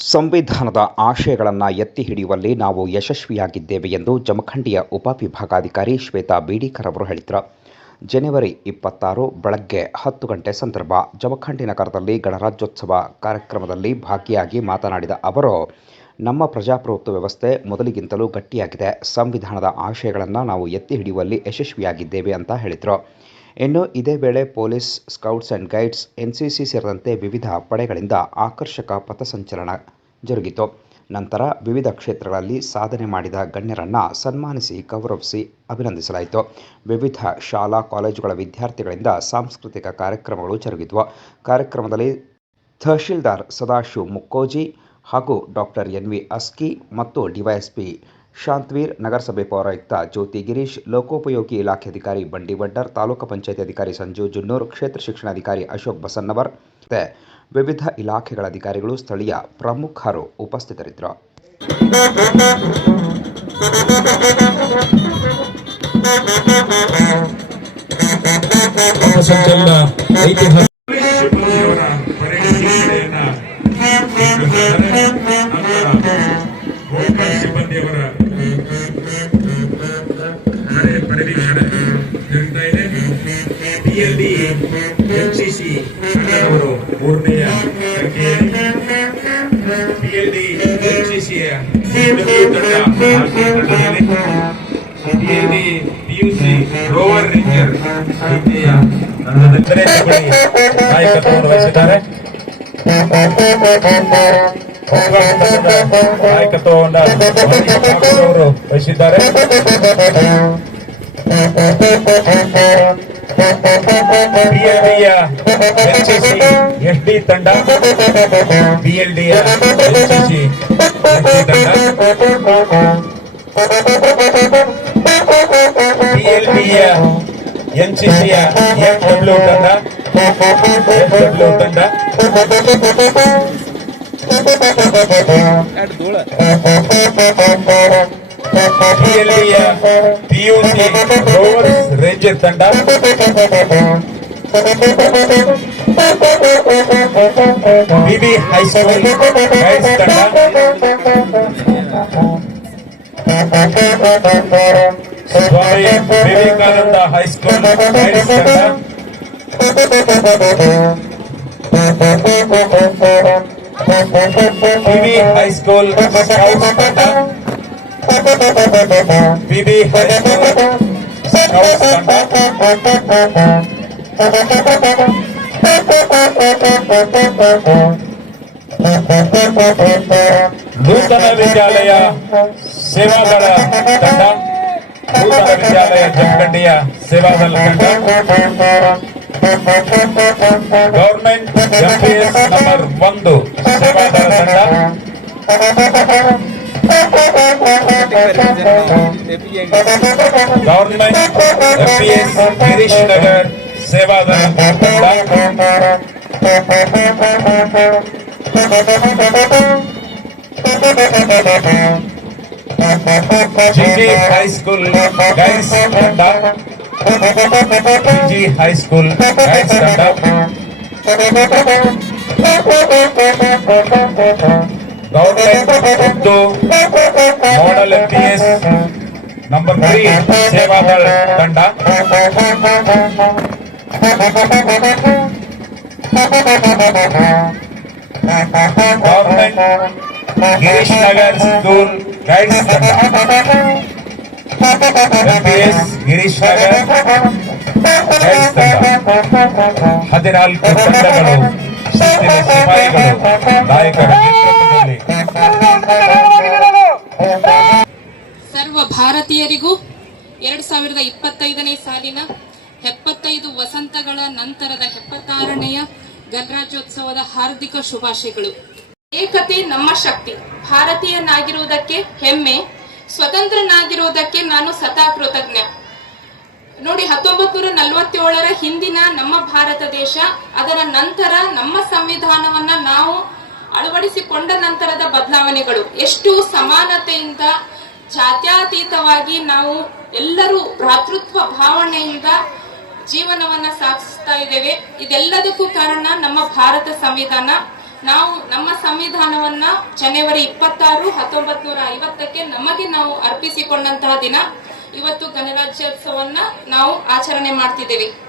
ಸಂವಿಧಾನದ ಆಶಯಗಳನ್ನು ಎತ್ತಿ ಹಿಡಿಯುವಲ್ಲಿ ನಾವು ಯಶಸ್ವಿಯಾಗಿದ್ದೇವೆ ಎಂದು ಜಮಖಂಡಿಯ ಉಪವಿಭಾಗಾಧಿಕಾರಿ ಶ್ವೇತಾ ಬೀಡಿಕರ್ ಅವರು ಹೇಳಿದರು. ಜನವರಿ ಇಪ್ಪತ್ತಾರು ಬೆಳಗ್ಗೆ ಹತ್ತು ಗಂಟೆ ಸಂದರ್ಭ ಜಮಖಂಡಿ ನಗರದಲ್ಲಿ ಗಣರಾಜ್ಯೋತ್ಸವ ಕಾರ್ಯಕ್ರಮದಲ್ಲಿ ಭಾಗಿಯಾಗಿ ಮಾತನಾಡಿದ ಅವರು, ನಮ್ಮ ಪ್ರಜಾಪ್ರಭುತ್ವ ವ್ಯವಸ್ಥೆ ಮೊದಲಿಗಿಂತಲೂ ಗಟ್ಟಿಯಾಗಿದೆ. ಸಂವಿಧಾನದ ಆಶಯಗಳನ್ನು ನಾವು ಎತ್ತಿ ಹಿಡಿಯುವಲ್ಲಿ ಯಶಸ್ವಿಯಾಗಿದ್ದೇವೆ ಅಂತ ಹೇಳಿದರು. ಇನ್ನು ಇದೇ ವೇಳೆ police, scouts and guides, NCC ಸೇರಿದಂತೆ ವಿವಿಧ ಪಡೆಗಳಿಂದ ಆಕರ್ಷಕ ಪಥಸಂಚಲನ ಜರುಗಿತು. ನಂತರ ವಿವಿಧ ಕ್ಷೇತ್ರಗಳಲ್ಲಿ ಸಾಧನೆ ಮಾಡಿದ ಗಣ್ಯರನ್ನು ಸನ್ಮಾನಿಸಿ ಗೌರವಿಸಿ ಅಭಿನಂದಿಸಲಾಯಿತು. ವಿವಿಧ ಶಾಲಾ, ಕಾಲೇಜುಗಳ ವಿದ್ಯಾರ್ಥಿಗಳಿಂದ ಸಾಂಸ್ಕೃತಿಕ ಕಾರ್ಯಕ್ರಮಗಳು ಜರುಗಿದವು. ಕಾರ್ಯಕ್ರಮದಲ್ಲಿ ತಹಶೀಲ್ದಾರ್ ಸದಾಶಿವ್ ಮುಕ್ಕೋಜಿ ಹಾಗೂ ಡಾಕ್ಟರ್ ಎನ್ ವಿ ಅಸ್ಕಿ ಮತ್ತು ಡಿವೈಎಸ್ಪಿ ಶಾಂತವೀರ್ ನಗರಸಭೆ ಪೌರಾಯುಕ್ತ ಜ್ಯೋತಿ ಗಿರೀಶ್ ಲೋಕೋಪಯೋಗಿ ಇಲಾಖೆ ಅಧಿಕಾರಿ ಬಂಡಿ ವಡ್ಡರ್ ತಾಲೂಕು ಪಂಚಾಯತ್ ಅಧಿಕಾರಿ ಸಂಜು ಜುನ್ನೂರ್ ಕ್ಷೇತ್ರ ಶಿಕ್ಷಣಾಧಿಕಾರಿ ಅಶೋಕ್ ಬಸನ್ನವರ್ ಮತ್ತೆ ವಿವಿಧ ಇಲಾಖೆಗಳ ಅಧಿಕಾರಿಗಳು ಸ್ಥಳೀಯ ಪ್ರಮುಖರು ಉಪಸ್ಥಿತರಿದ್ದರು ಸಂಚಲನ ಕಡಿಮೆ ಮಾಡೋಣ ಇದೆ P L D N C C ಅವರು ಮೂರನೆಯ P L D N C C P D U C rover ranger ರೀತಿಯ ನಾಯಕತ್ವವನ್ನು ವಹಿಸಿದ್ದಾರೆ ನಾಯಕತ್ವವನ್ನು ವಹಿಸಿದ್ದಾರೆ ಬಿಎಲ್ಡಿಯ ಎನ್ಸಿಸಿ ಎಸ್ಡಿ ತಂಡ ಬಿಎಲ್ಡಿಯ ಎನ್ಸಿಸಿ ಎಸ್ಡಿ ತಂಡ ಬಿಎಲ್ಡಿಯ ಎನ್ಸಿಸಿಯ ಎಫ್ಡಬ್ಲ್ಯೂ ತಂಡ ಎಫ್ಡಬ್ಲ್ಯೂ ತಂಡ ಬಿಎಲ್ಡಿಯ ಪಿಯುಸಿ ರೋವರ್ಸ್ ರೇಂಜರ್ ತಂಡ ಬಿಬಿ ಹೈಸ್ಕೂಲ್ ಗೈಡ್ಸ್ ತಂಡ ಸ್ವಾಮಿ ವಿವೇಕಾನಂದ ಹೈಸ್ಕೂಲ್ ಗೈಡ್ಸ್ ತಂಡ ಬಿಬಿ ಹೈಸ್ಕೂಲ್ ಸ್ಕೌಟ್ಸ್ ತಂಡ ಬಿಬಿ ಹೈಸ್ಕೂಲ್ ಸ್ಕೌಟ್ಸ್ ತಂಡ ನೂತನ ವಿದ್ಯಾಲಯ ಸೇವಾದಳ ತಂಡ ನೂತನ ವಿದ್ಯಾಲಯ ಜಮಖಂಡಿಯ ಸೇವಾದಳ ತಂಡ ಗವರ್ಮೆಂಟ್ ಎಂಪಿಎಸ್ ನಂಬರ್ ಒಂದು ಸೇವಾದಳ ತಂಡ गवर्नमेंट एमपीएस गिरीश नगर सेवा दल जीटी हाई स्कूल गाइस अड्डा जी हाई स्कूल गाइस अड्डा government Urdu model MPS number three Seva Dal ತಂಡ government Girish Nagar school guides ತಂಡ ಎಂಪಿಎಸ್ ಗಿರೀಶ್ ನಗರ್ ಗೈಡ್ಸ್ ತಂಡ ಹದಿನಾಲ್ಕು ತಂಡಗಳು ಶಿಸ್ತಿನ ಸಿಪಾಯಿಗಳು ನಾಯಕರ ಭಾರತೀಯರಿಗೂ ಎರಡ್ ಸಾವಿರದ ಇಪ್ಪತ್ತೈದನೇ ಸಾಲಿನ ಎಪ್ಪತ್ತೈದು ವಸಂತಗಳ ನಂತರದ ಎಪ್ಪತ್ತಾರನೆಯ ಗಣರಾಜ್ಯೋತ್ಸವದ ಹಾರ್ದಿಕ ಶುಭಾಶಯಗಳು. ಏಕತೆ ನಮ್ಮ ಶಕ್ತಿ. ಭಾರತೀಯನಾಗಿರುವುದಕ್ಕೆ ಹೆಮ್ಮೆ, ಸ್ವತಂತ್ರನಾಗಿರುವುದಕ್ಕೆ ನಾನು ಸದಾ ಕೃತಜ್ಞ. ನೋಡಿ ಹತ್ತೊಂಬತ್ ನೂರ ನಲವತ್ತೇಳರ ಹಿಂದಿನ ನಮ್ಮ ಭಾರತ ದೇಶ, ಅದರ ನಂತರ ನಮ್ಮ ಸಂವಿಧಾನವನ್ನ ನಾವು ಅಳವಡಿಸಿಕೊಂಡ ನಂತರದ ಬದಲಾವಣೆಗಳು. ಎಷ್ಟು ಸಮಾನತೆಯಿಂದ ಜಾತ್ಯತೀತವಾಗಿ ನಾವು ಎಲ್ಲರೂ ಭ್ರಾತೃತ್ವ ಭಾವನೆಯಿಂದ ಜೀವನವನ್ನ ಸಾಗಿಸ್ತಾ ಇದ್ದೇವೆ. ಇದೆಲ್ಲದಕ್ಕೂ ಕಾರಣ ನಮ್ಮ ಭಾರತ ಸಂವಿಧಾನ. ನಾವು ನಮ್ಮ ಸಂವಿಧಾನವನ್ನ ಜನವರಿ ಇಪ್ಪತ್ತಾರು ಹತ್ತೊಂಬತ್ ನೂರ ಐವತ್ತಕ್ಕೆ ನಮಗೆ ನಾವು ಅರ್ಪಿಸಿಕೊಂಡಂತಹ ದಿನ. ಇವತ್ತು ಗಣರಾಜ್ಯೋತ್ಸವನ್ನ ನಾವು ಆಚರಣೆ ಮಾಡ್ತಿದ್ದೇವೆ.